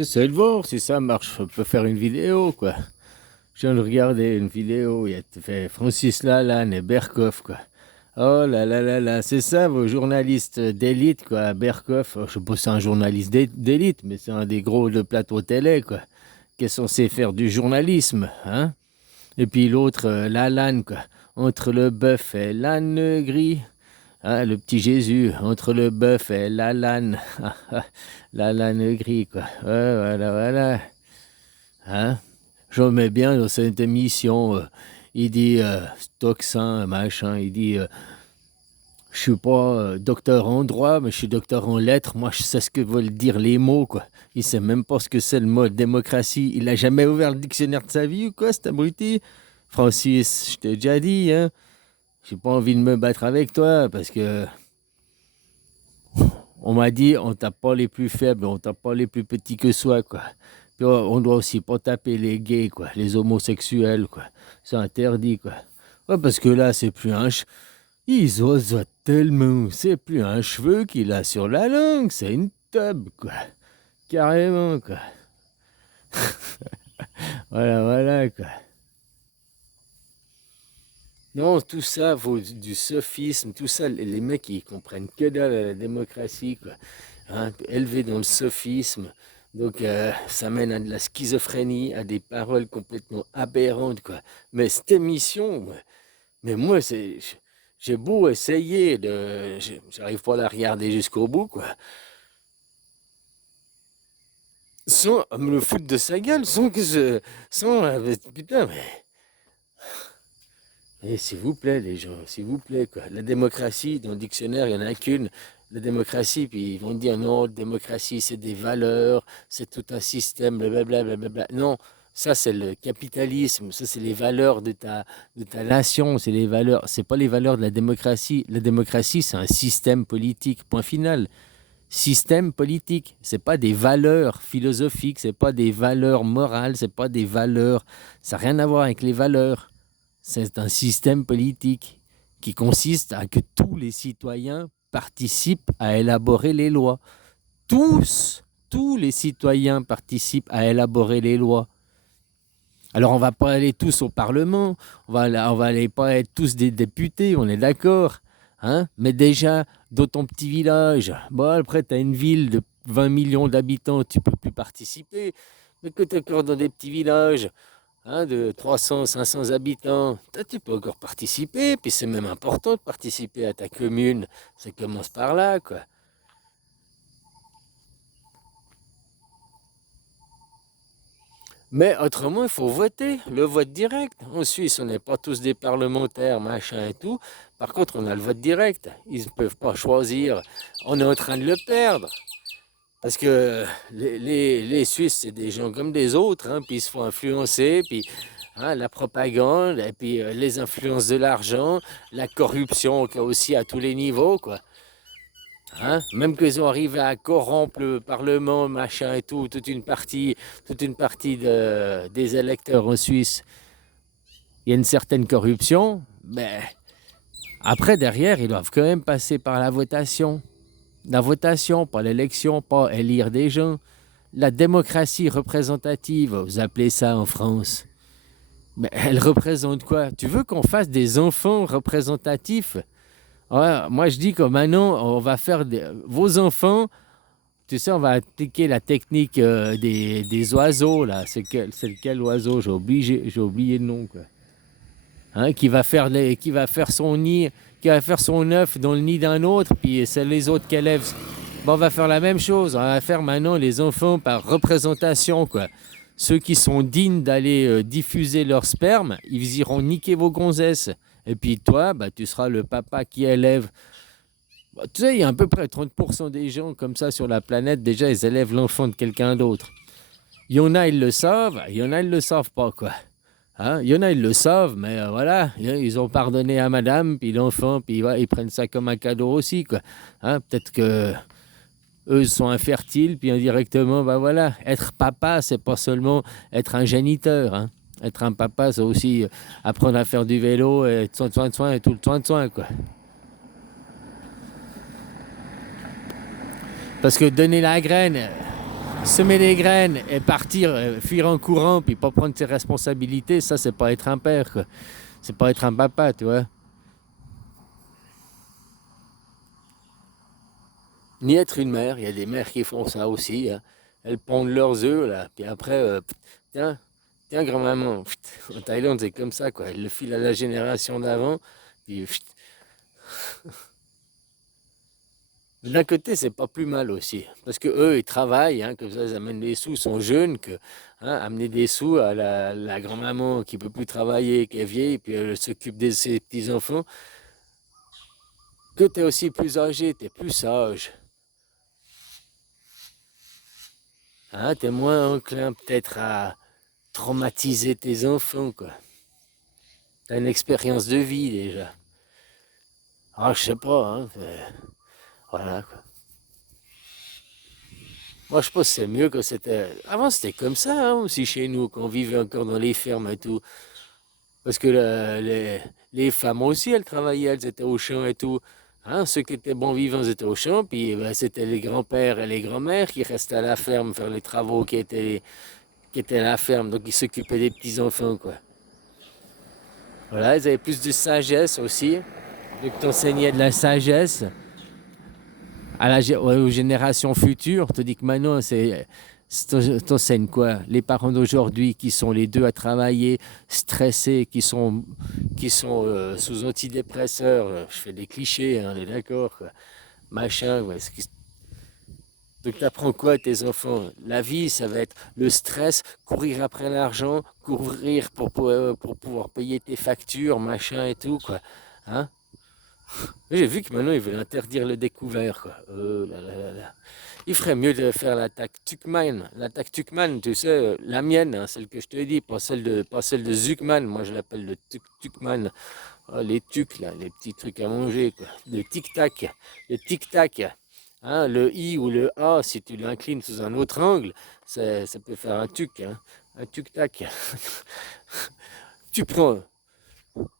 C'est de voir si ça marche. On peut faire une vidéo, quoi. Je viens de regarder une vidéo, il y a fait Francis Lalanne et Berkoff, quoi. Oh là là là là, c'est ça vos journalistes d'élite, quoi. Berkoff, je sais pas si c'est un journaliste d'élite, mais c'est un des gros de plateau télé, quoi. Qui est censé faire du journalisme, hein. Et puis l'autre, Lalanne, quoi. Entre le bœuf et l'âne gris. Hein, le petit Jésus, entre le bœuf et l'âne. L'âne gris, quoi. Ouais, voilà, voilà. Hein? Je mets bien dans cette émission. Il dit toxin, machin. Il dit je suis pas docteur en droit, mais je suis docteur en lettres. Moi, je sais ce que veulent dire les mots, quoi. Il sait même pas ce que c'est le mot démocratie. Il a jamais ouvert le dictionnaire de sa vie ou quoi, cet abruti? Francis, je t'ai déjà dit, hein. J'ai pas envie de me battre avec toi parce que on m'a dit on tape pas les plus faibles, on tape pas les plus petits que soi, quoi. Puis on doit aussi pas taper les gays, quoi, les homosexuels, quoi. C'est interdit, quoi. Ouais, parce que là, c'est plus un... Ils osent tellement. C'est plus un cheveu qu'il a sur la langue, c'est une tube, quoi. Carrément, quoi. Voilà, voilà, quoi. Non, tout ça vaut du sophisme, tout ça, les mecs, ils comprennent que dalle à la démocratie, quoi. Hein, élevés dans le sophisme. Donc, ça mène à de la schizophrénie, à des paroles complètement aberrantes, quoi. Mais cette émission, mais moi, j'ai beau essayer j'arrive pas à la regarder jusqu'au bout, quoi. Sans me le foutre de sa gueule, sans que je, sans, putain, mais s'il vous plaît, les gens, s'il vous plaît, quoi. La démocratie, dans le dictionnaire, il n'y en a qu'une. La démocratie, puis ils vont dire non, la démocratie, c'est des valeurs, c'est tout un système, blablabla, blablabla. Non, ça, c'est le capitalisme, ça, c'est les valeurs de ta nation, c'est les valeurs, c'est pas les valeurs de la démocratie. La démocratie, c'est un système politique, point final. Système politique, c'est pas des valeurs philosophiques, c'est pas des valeurs morales, c'est pas des valeurs, ça n'a rien à voir avec les valeurs. C'est un système politique qui consiste à que tous les citoyens participent à élaborer les lois. Tous les citoyens participent à élaborer les lois. Alors on va pas aller tous au Parlement, on va aller pas être tous des députés, on est d'accord. Hein? Mais déjà, dans ton petit village, bon, après tu as une ville de 20 millions d'habitants, tu peux plus participer. Mais que tu es encore dans des petits villages, hein, de 300, 500 habitants, toi, tu peux encore participer, puis c'est même important de participer à ta commune. Ça commence par là, quoi. Mais autrement, il faut voter, le vote direct. En Suisse, on n'est pas tous des parlementaires, machin et tout. Par contre, on a le vote direct. Ils ne peuvent pas choisir. On est en train de le perdre. Parce que les Suisses, c'est des gens comme des autres, hein, puis ils se font influencer, puis hein, la propagande, et puis les influences de l'argent, la corruption qu'il y a aussi à tous les niveaux, quoi. Hein, même qu'ils ont arrivé à corrompre le Parlement, machin et tout, toute une partie des électeurs en Suisse, il y a une certaine corruption, mais après, derrière, ils doivent quand même passer par la votation. La votation, pas l'élection, pas élire des gens. La démocratie représentative, vous appelez ça en France. Mais elle représente quoi? Tu veux qu'on fasse des enfants représentatifs? Ouais, moi, je dis que maintenant, on va faire vos enfants. Tu sais, on va appliquer la technique des oiseaux, là. C'est lequel oiseau? J'ai oublié le nom, quoi. Hein, qui va faire son nid, qui va faire son œuf dans le nid d'un autre, puis c'est les autres qui élèvent. Bon, on va faire la même chose. On va faire maintenant les enfants par représentation, quoi. Ceux qui sont dignes d'aller diffuser leur sperme, ils iront niquer vos gonzesses. Et puis toi, bah, tu seras le papa qui élève. Bah, tu sais, il y a à peu près 30% des gens comme ça sur la planète, déjà, ils élèvent l'enfant de quelqu'un d'autre. Il y en a, ils le savent, il y en a, ils le savent pas, quoi. Hein? Il y en a, ils le savent, mais voilà, ils ont pardonné à madame, puis l'enfant, puis ils prennent ça comme un cadeau aussi, quoi. Hein? Peut-être que eux sont infertiles, puis indirectement, bah voilà, être papa, c'est pas seulement être un géniteur, hein. Être un papa, c'est aussi apprendre à faire du vélo, et soin et tout le soin, quoi. Parce que donner la graine, semer des graines et partir, fuir en courant, puis pas prendre ses responsabilités, ça, c'est pas être un père, quoi. C'est pas être un papa, tu vois. Ni être une mère. Il y a des mères qui font ça aussi, hein. Elles pondent leurs œufs, là, puis après, tiens, tiens, grand-maman. En Thaïlande, c'est comme ça, quoi. Elles le filent à la génération d'avant, puis d'un côté, c'est pas plus mal aussi, parce que eux, ils travaillent, hein, comme ça, ils amènent des sous, ils sont jeunes, que hein, amener des sous à la grand-maman qui peut plus travailler, qui est vieille, puis elle s'occupe de ses petits-enfants, que tu es aussi plus âgé, tu es plus sage, hein, tu es moins enclin peut-être à traumatiser tes enfants, quoi. Tu as une expérience de vie déjà. Ah, je sais pas, hein, voilà, quoi. Moi, je pense que c'est mieux que c'était. Avant, c'était comme ça, hein, aussi chez nous, quand on vivait encore dans les fermes et tout. Parce que les femmes aussi, elles travaillaient, elles étaient au champ et tout. Hein, ceux qui étaient bons vivants, ils étaient au champ, puis ben, c'était les grands-pères et les grands-mères qui restaient à la ferme faire les travaux qui étaient à la ferme. Donc ils s'occupaient des petits-enfants, quoi. Voilà, ils avaient plus de sagesse aussi. Donc t'enseignais de la sagesse aux générations futures. Te dis que maintenant, t'enseignes quoi? Les parents d'aujourd'hui qui sont les deux à travailler, stressés, qui sont sous antidépresseurs. Je fais des clichés, hein, on est d'accord, quoi. Machin, ouais. Donc tu apprends quoi à tes enfants? La vie, ça va être le stress, courir après l'argent, courir pour pouvoir payer tes factures, machin et tout, quoi. Hein? J'ai vu que maintenant ils veulent interdire le découvert, quoi. Là, là, là, là. Il ferait mieux de faire l'attaque Tuckman. L'attaque Tuckman, tu sais, la mienne, hein, celle que je te dis, pas celle de Zuckman. Moi, je l'appelle le Tuckman. Ah, les tucs, là, les petits trucs à manger, quoi. Le tic-tac. Le tic-tac. Hein, le I ou le A, si tu l'inclines sous un autre angle, ça peut faire un tuc, hein. Un tuc-tac. Tu prends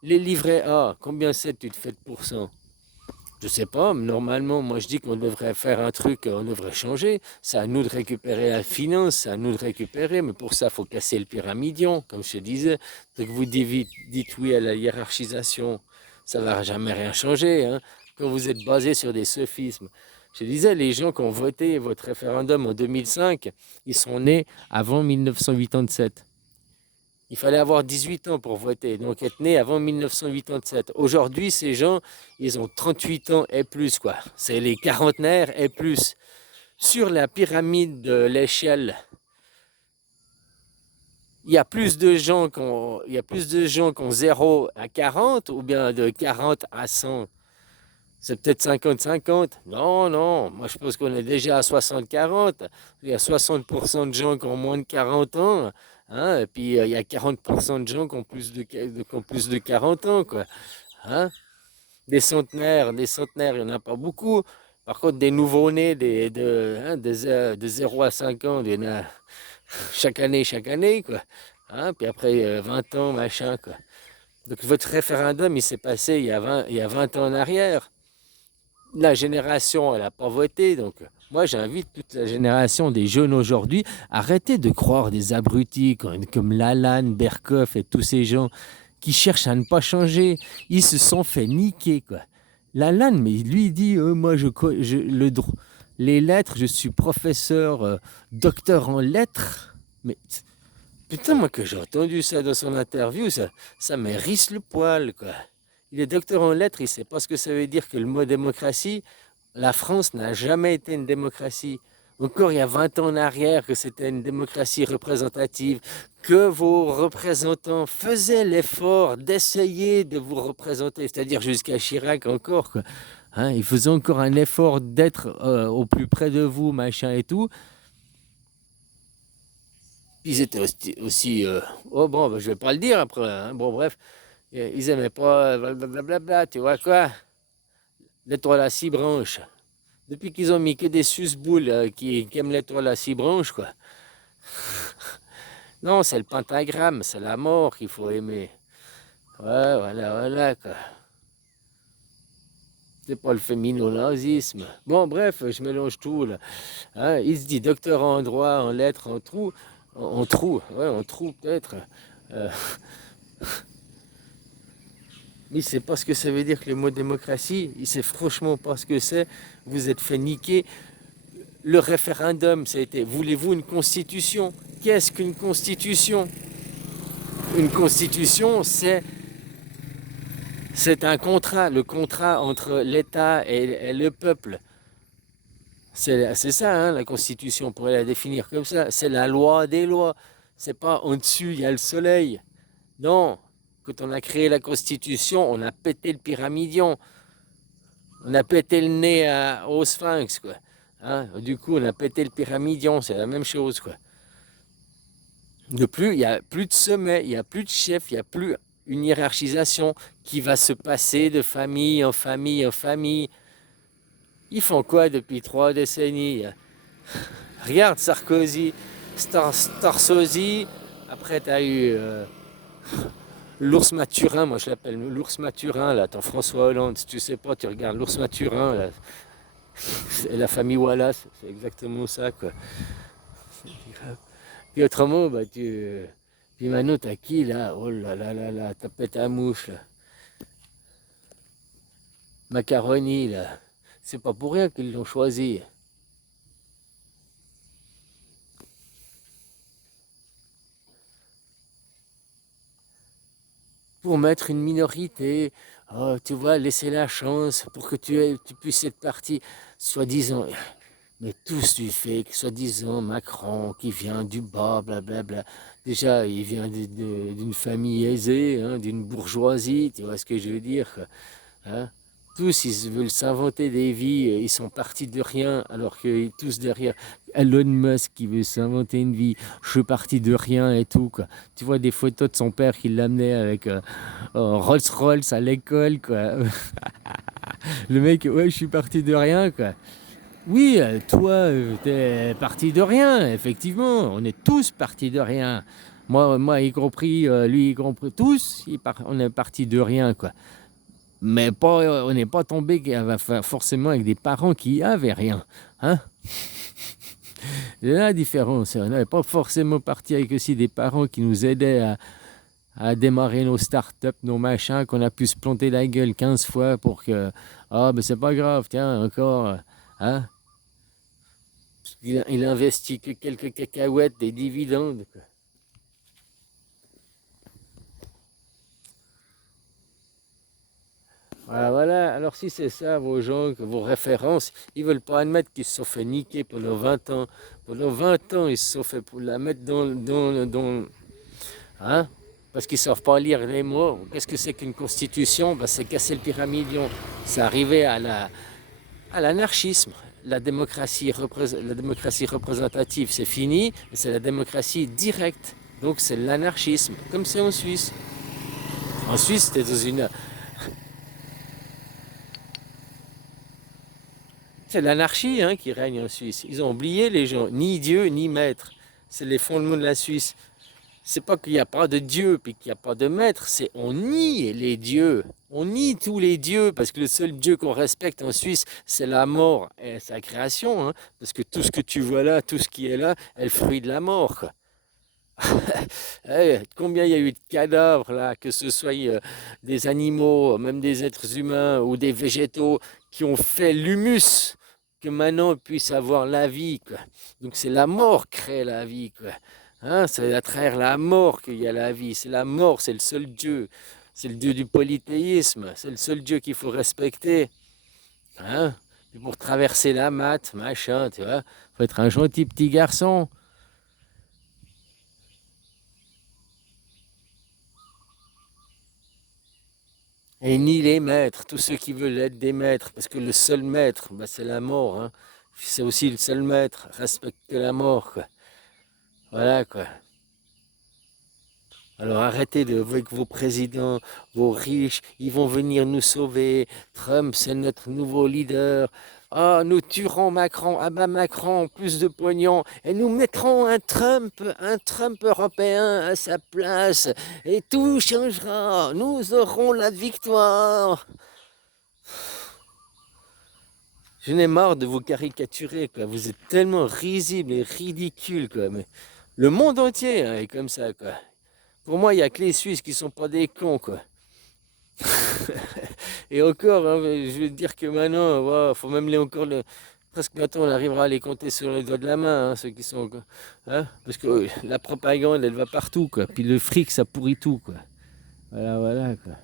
les livrets A, combien c'est tu te fais de pourcents? Je sais pas, mais normalement, moi je dis qu'on devrait faire un truc, on devrait changer. C'est à nous de récupérer la finance, c'est à nous de récupérer, mais pour ça, il faut casser le pyramidion, comme je te disais. Donc vous dites oui à la hiérarchisation, ça ne va jamais rien changer, hein, quand vous êtes basé sur des sophismes. Je te disais, les gens qui ont voté votre référendum en 2005, ils sont nés avant 1987. Il fallait avoir 18 ans pour voter, donc être né avant 1987. Aujourd'hui, ces gens, ils ont 38 ans et plus, quoi. C'est les quarantenaires et plus. Sur la pyramide de l'échelle, il y a plus de gens qui ont 0 à 40 ou bien de 40 à 100. C'est peut-être 50-50. Non, non, moi je pense qu'on est déjà à 60-40. Il y a 60% de gens qui ont moins de 40 ans, hein, et puis il y a 40% de gens qui ont plus de 40 ans, quoi. Hein. Des centenaires, il n'y en a pas beaucoup. Par contre, des nouveaux-nés de 0 à 5 ans, il y en a chaque année, quoi. Hein, puis après, 20 ans, machin, quoi. Donc votre référendum, il s'est passé il y a 20 ans en arrière. La génération, elle n'a pas voté. Donc, moi, j'invite toute la génération des jeunes aujourd'hui à arrêter de croire des abrutis comme Lalanne, Berkoff et tous ces gens qui cherchent à ne pas changer. Ils se sont fait niquer, quoi. Lalanne, mais lui, il dit moi, les lettres, je suis professeur, docteur en lettres. Mais putain, moi, que j'ai entendu ça dans son interview, ça m'érisse le poil, quoi. Il est docteur en lettres, il ne sait pas ce que ça veut dire que le mot démocratie. La France n'a jamais été une démocratie. Encore il y a 20 ans en arrière que c'était une démocratie représentative, que vos représentants faisaient l'effort d'essayer de vous représenter, c'est-à-dire jusqu'à Chirac encore, quoi. Hein, ils faisaient encore un effort d'être au plus près de vous, machin et tout. Ils étaient aussi, oh bon, ben, je vais pas le dire après, hein. Bon bref, ils aimaient pas, blablabla, tu vois quoi, l'étoile à six branches. Depuis qu'ils ont mis que des susboules qui aiment l'étoile à six branches, quoi. Non, c'est le pentagramme, c'est la mort qu'il faut aimer. Ouais, voilà, voilà, quoi. C'est pas le féminonazisme. Bon, bref, je mélange tout là. Hein, il se dit docteur en droit, en lettres, en trou peut-être. Euh, mais il sait pas ce que ça veut dire que le mot démocratie. Il sait franchement pas ce que c'est. Vous êtes fait niquer. Le référendum, ça a été voulez-vous une constitution? Qu'est-ce qu'une constitution? Une constitution, c'est un contrat, le contrat entre l'État et le peuple. C'est ça, hein, la Constitution, on pourrait la définir comme ça. C'est la loi des lois. C'est pas en dessus, il y a le soleil. Non, quand on a créé la Constitution, on a pété le pyramidion. On a pété le nez au sphinx, quoi. Hein, du coup, on a pété le pyramidion, c'est la même chose, quoi. De plus, il n'y a plus de sommet, il n'y a plus de chef, il n'y a plus une hiérarchisation qui va se passer de famille en famille en famille. Ils font quoi depuis 3 décennies? Regarde Sarkozy, Sarkozy, après tu as eu l'ours Mathurin, moi je l'appelle l'ours Mathurin, là, attends, François Hollande, si tu sais pas, tu regardes l'ours Mathurin, là, la famille Wallace, c'est exactement ça, quoi. Puis autrement, bah, puis maintenant, t'as qui, là? Oh là là là là, t'as pété à mouche, là. Macaroni, là. C'est pas pour rien qu'ils l'ont choisi. Pour mettre une minorité, oh, tu vois, laisser la chance pour que tu puisses être parti, soi-disant, mais tous du fake, soi-disant Macron qui vient du bas, blablabla. Déjà, il vient d'une famille aisée, hein, d'une bourgeoisie, tu vois ce que je veux dire, quoi, hein. Tous, ils veulent s'inventer des vies, ils sont partis de rien, alors que tous derrière. Elon Musk qui veut s'inventer une vie, je suis parti de rien et tout, quoi. Tu vois des photos de son père qui l'amenait avec Rolls-Royce à l'école, quoi. Le mec, ouais, je suis parti de rien, quoi. Oui, toi, t'es parti de rien, effectivement. On est tous partis de rien. Moi y compris, lui y compris, tous, on est parti de rien, quoi. Mais pas, on n'est pas tombé forcément avec des parents qui avaient rien. Hein? C'est la différence. On n'avait pas forcément parti avec aussi des parents qui nous aidaient à démarrer nos startups, nos machins, qu'on a pu se planter la gueule 15 fois pour que. Ah, ben c'est pas grave, tiens, encore. Hein? Il investit que quelques cacahuètes, des dividendes, quoi. Voilà, voilà. Alors si c'est ça, vos gens, vos références, ils veulent pas admettre qu'ils se sont fait niquer pendant 20 ans. Pendant 20 ans, ils se sont fait pour la mettre hein? Parce qu'ils savent pas lire les mots. Qu'est-ce que c'est qu'une constitution? Ben, c'est casser le pyramidion. C'est arrivé à l'anarchisme. La démocratie représentative, c'est fini. C'est la démocratie directe. Donc c'est l'anarchisme, comme c'est en Suisse. En Suisse, c'était dans une. C'est l'anarchie, hein, qui règne en Suisse. Ils ont oublié les gens, ni Dieu ni maître. C'est les fondements de la Suisse. C'est pas qu'il n'y a pas de Dieu puis qu'il n'y a pas de maître, c'est on nie les dieux. On nie tous les dieux parce que le seul Dieu qu'on respecte en Suisse, c'est la mort et sa création, hein, parce que tout ce que tu vois là, tout ce qui est là, est le fruit de la mort, quoi. Combien il y a eu de cadavres là, que ce soit des animaux, même des êtres humains ou des végétaux qui ont fait l'humus que maintenant puisse avoir la vie, quoi. Donc c'est la mort qui crée la vie, quoi. Hein, c'est à travers la mort qu'il y a la vie. C'est la mort, c'est le seul Dieu. C'est le Dieu du polythéisme. C'est le seul Dieu qu'il faut respecter. Hein? Et pour traverser la mat, machin, tu vois, faut être un gentil petit garçon. Et ni les maîtres, tous ceux qui veulent être des maîtres, parce que le seul maître, bah, c'est la mort, hein. C'est aussi le seul maître, respecte la mort, quoi. Voilà, quoi. Alors arrêtez avec vos présidents, vos riches, ils vont venir nous sauver. Trump, c'est notre nouveau leader. Ah, nous tuerons Macron. Ah bah Macron, plus de pognon. Et nous mettrons un Trump européen à sa place. Et tout changera. Nous aurons la victoire. j'en ai marre de vous caricaturer, quoi. Vous êtes tellement risibles et ridicules, quoi. Mais le monde entier hein, est comme ça, quoi. Pour moi, il n'y a que les Suisses qui sont pas des cons, quoi. Et encore, hein, je veux dire que maintenant, ouais, faut même les encore presque bientôt on arrivera à les compter sur les doigts de la main, hein, ceux qui sont, hein, parce que la propagande, elle va partout, quoi. Puis le fric, ça pourrit tout, quoi. Voilà, voilà, quoi.